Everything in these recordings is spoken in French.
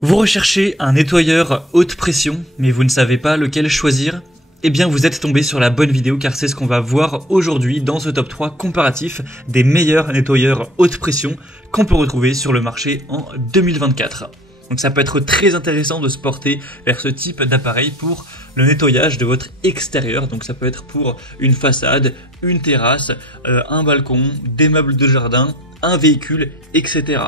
Vous recherchez un nettoyeur haute pression, mais vous ne savez pas lequel choisir? Eh bien vous êtes tombé sur la bonne vidéo car c'est ce qu'on va voir aujourd'hui dans ce top 3 comparatif des meilleurs nettoyeurs haute pression qu'on peut retrouver sur le marché en 2024. Donc ça peut être très intéressant de se porter vers ce type d'appareil pour le nettoyage de votre extérieur. Donc ça peut être pour une façade, une terrasse, un balcon, des meubles de jardin, un véhicule, etc.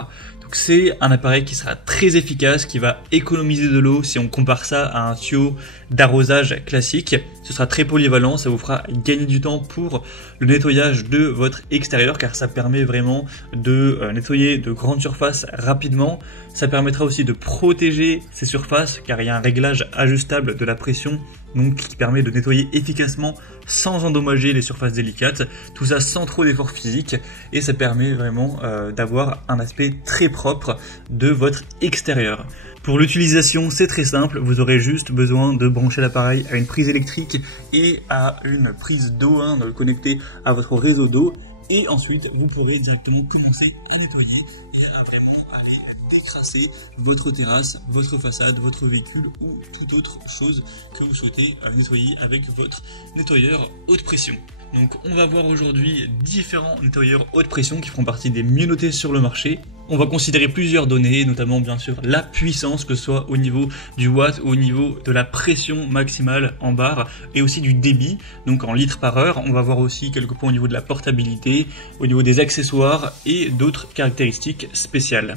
C'est un appareil qui sera très efficace, qui va économiser de l'eau si on compare ça à un tuyau d'arrosage classique. Ce sera très polyvalent, ça vous fera gagner du temps pour le nettoyage de votre extérieur car ça permet vraiment de nettoyer de grandes surfaces rapidement. Ça permettra aussi de protéger ces surfaces car il y a un réglage ajustable de la pression donc qui permet de nettoyer efficacement sans endommager les surfaces délicates, tout ça sans trop d'efforts physiques et ça permet vraiment d'avoir un aspect très propre de votre extérieur. Pour l'utilisation, c'est très simple, vous aurez juste besoin de brancher l'appareil à une prise électrique et à une prise d'eau, de le connecter à votre réseau d'eau et ensuite vous pourrez directement commencer à nettoyer et vraiment aller décrasser votre terrasse, votre façade, votre véhicule ou toute autre chose que vous souhaitez nettoyer avec votre nettoyeur haute pression. Donc on va voir aujourd'hui différents nettoyeurs haute pression qui feront partie des mieux notés sur le marché. On va considérer plusieurs données, notamment bien sûr la puissance, que ce soit au niveau du watt ou au niveau de la pression maximale en bar et aussi du débit, donc en litres par heure. On va voir aussi quelques points au niveau de la portabilité, au niveau des accessoires et d'autres caractéristiques spéciales.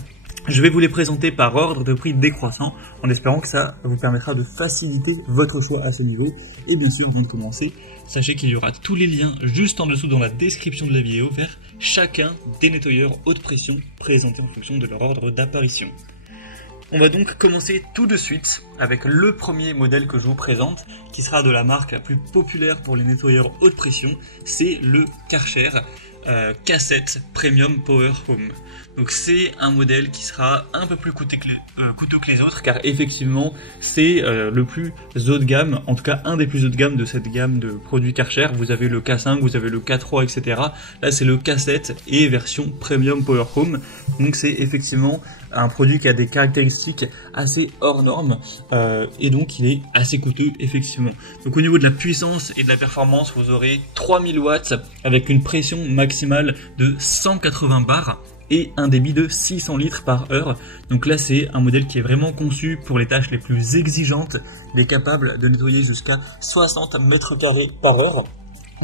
Je vais vous les présenter par ordre de prix décroissant en espérant que ça vous permettra de faciliter votre choix à ce niveau. Et bien sûr, avant de commencer, sachez qu'il y aura tous les liens juste en dessous dans la description de la vidéo vers chacun des nettoyeurs haute pression présentés en fonction de leur ordre d'apparition. On va donc commencer tout de suite avec le premier modèle que je vous présente, qui sera de la marque la plus populaire pour les nettoyeurs haute pression, c'est le Karcher K7 Premium Power Home. Donc c'est un modèle qui sera un peu plus coûteux que les autres car effectivement c'est le plus haut de gamme, en tout cas un des plus haut de gamme de cette gamme de produits Karcher. Vous avez le K5, vous avez le K3, etc. Là c'est le K7 et version Premium Power Home. Donc c'est effectivement un produit qui a des caractéristiques assez hors normes et donc il est assez coûteux effectivement. Donc au niveau de la puissance et de la performance, vous aurez 3000 watts avec une pression maximale de 180 bars et un débit de 600 litres par heure. Donc là c'est un modèle qui est vraiment conçu pour les tâches les plus exigeantes. Il est capable de nettoyer jusqu'à 60 mètres carrés par heure.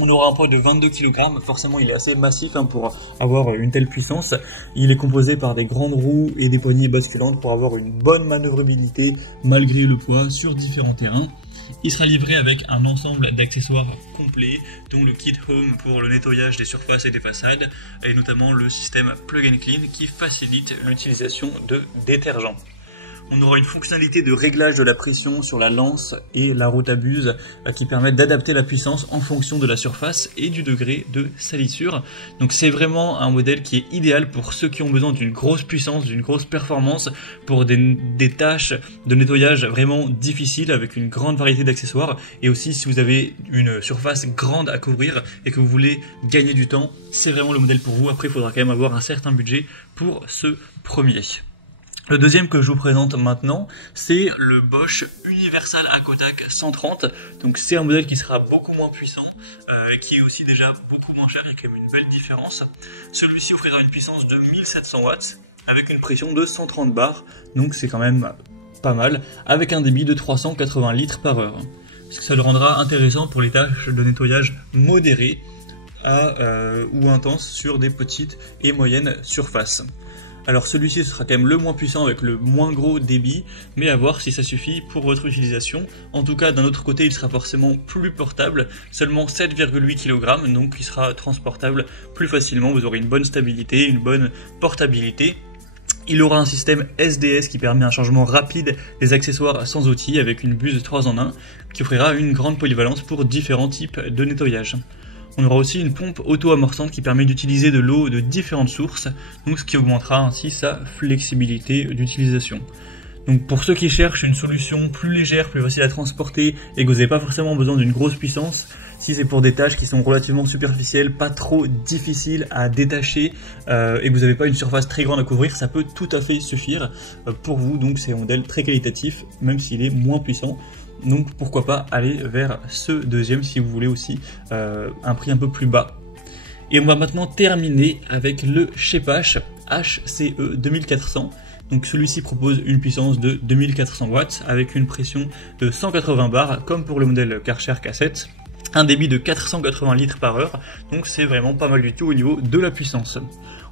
On aura un poids de 22 kg, forcément il est assez massif pour avoir une telle puissance. Il est composé par des grandes roues et des poignées basculantes pour avoir une bonne manœuvrabilité malgré le poids sur différents terrains. Il sera livré avec un ensemble d'accessoires complets, dont le kit home pour le nettoyage des surfaces et des façades, et notamment le système plug and clean qui facilite l'utilisation de détergents. On aura une fonctionnalité de réglage de la pression sur la lance et la rotabuse qui permettent d'adapter la puissance en fonction de la surface et du degré de salissure. Donc c'est vraiment un modèle qui est idéal pour ceux qui ont besoin d'une grosse puissance, d'une grosse performance, pour des tâches de nettoyage vraiment difficiles avec une grande variété d'accessoires. Et aussi si vous avez une surface grande à couvrir et que vous voulez gagner du temps, c'est vraiment le modèle pour vous. Après il faudra quand même avoir un certain budget pour ce premier. Le deuxième que je vous présente maintenant, c'est le Bosch Universal AquaTac 130. Donc c'est un modèle qui sera beaucoup moins puissant, qui est aussi déjà beaucoup moins cher, il y a quand même une belle différence. Celui-ci offrira une puissance de 1700 watts avec une pression de 130 bars, donc c'est quand même pas mal, avec un débit de 380 litres par heure. Ça le rendra intéressant pour les tâches de nettoyage modérées ou intenses sur des petites et moyennes surfaces. Alors celui-ci sera quand même le moins puissant avec le moins gros débit, mais à voir si ça suffit pour votre utilisation. En tout cas, d'un autre côté, il sera forcément plus portable, seulement 7,8 kg, donc il sera transportable plus facilement. Vous aurez une bonne stabilité, une bonne portabilité. Il aura un système SDS qui permet un changement rapide des accessoires sans outils avec une buse 3 en 1 qui offrira une grande polyvalence pour différents types de nettoyage. On aura aussi une pompe auto-amorçante qui permet d'utiliser de l'eau de différentes sources, donc ce qui augmentera ainsi sa flexibilité d'utilisation. Donc pour ceux qui cherchent une solution plus légère, plus facile à transporter et que vous n'avez pas forcément besoin d'une grosse puissance, si c'est pour des tâches qui sont relativement superficielles, pas trop difficiles à détacher et que vous n'avez pas une surface très grande à couvrir, ça peut tout à fait suffire pour vous. Donc c'est un modèle très qualitatif, même s'il est moins puissant. Donc pourquoi pas aller vers ce deuxième si vous voulez aussi un prix un peu plus bas. Et on va maintenant terminer avec le Shepash HCE 2400. Donc celui-ci propose une puissance de 2400 watts avec une pression de 180 bars comme pour le modèle Karcher K7, un débit de 480 litres par heure, donc c'est vraiment pas mal du tout au niveau de la puissance.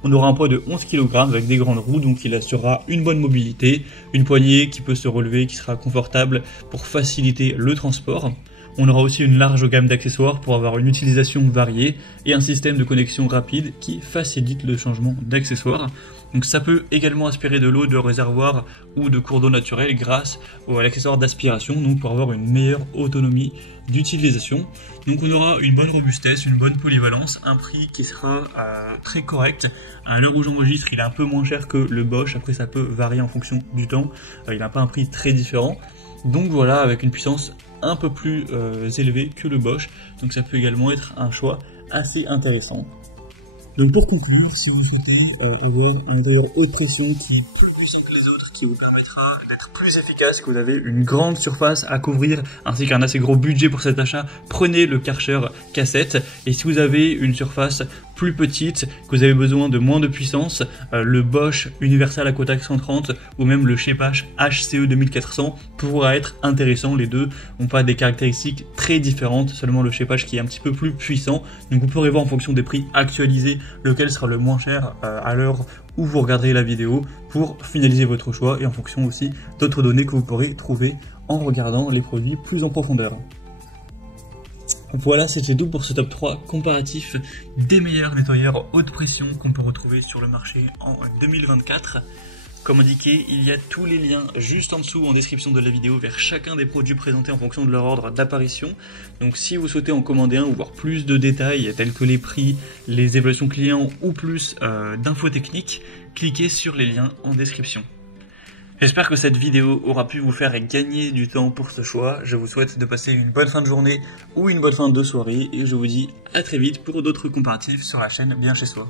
On aura un poids de 11 kg avec des grandes roues, donc il assurera une bonne mobilité, une poignée qui peut se relever, qui sera confortable pour faciliter le transport. On aura aussi une large gamme d'accessoires pour avoir une utilisation variée et un système de connexion rapide qui facilite le changement d'accessoires. Donc ça peut également aspirer de l'eau de réservoir ou de cours d'eau naturel grâce à l'accessoire d'aspiration, donc pour avoir une meilleure autonomie d'utilisation. Donc on aura une bonne robustesse, une bonne polyvalence, un prix qui sera très correct. À l'heure où j'enregistre, il est un peu moins cher que le Bosch, après ça peut varier en fonction du temps, il n'a pas un prix très différent. Donc voilà, avec une puissance un peu plus élevée que le Bosch, donc ça peut également être un choix assez intéressant. Donc pour conclure, si vous souhaitez avoir un nettoyeur haute pression qui est plus puissant que les autres, qui vous permettra d'être plus efficace, que vous avez une grande surface à couvrir ainsi qu'un assez gros budget pour cet achat, prenez le Karcher K7. Et si vous avez une surface plus petite, que vous avez besoin de moins de puissance, le Bosch Universal Aquatac 130 ou même le Shepash HCE 2400 pourra être intéressant. Les deux n'ont pas des caractéristiques très différentes, seulement le Shepash qui est un petit peu plus puissant. Donc vous pourrez voir en fonction des prix actualisés lequel sera le moins cher à l'heure où vous regarderez la vidéo pour finaliser votre choix et en fonction aussi d'autres données que vous pourrez trouver en regardant les produits plus en profondeur. Voilà, c'était tout pour ce top 3 comparatif des meilleurs nettoyeurs haute pression qu'on peut retrouver sur le marché en 2024. Comme indiqué, il y a tous les liens juste en dessous en description de la vidéo vers chacun des produits présentés en fonction de leur ordre d'apparition. Donc si vous souhaitez en commander un ou voir plus de détails tels que les prix, les évaluations clients ou plus d'infos techniques, cliquez sur les liens en description. J'espère que cette vidéo aura pu vous faire gagner du temps pour ce choix. Je vous souhaite de passer une bonne fin de journée ou une bonne fin de soirée et je vous dis à très vite pour d'autres comparatifs sur la chaîne Bien Chez Soi.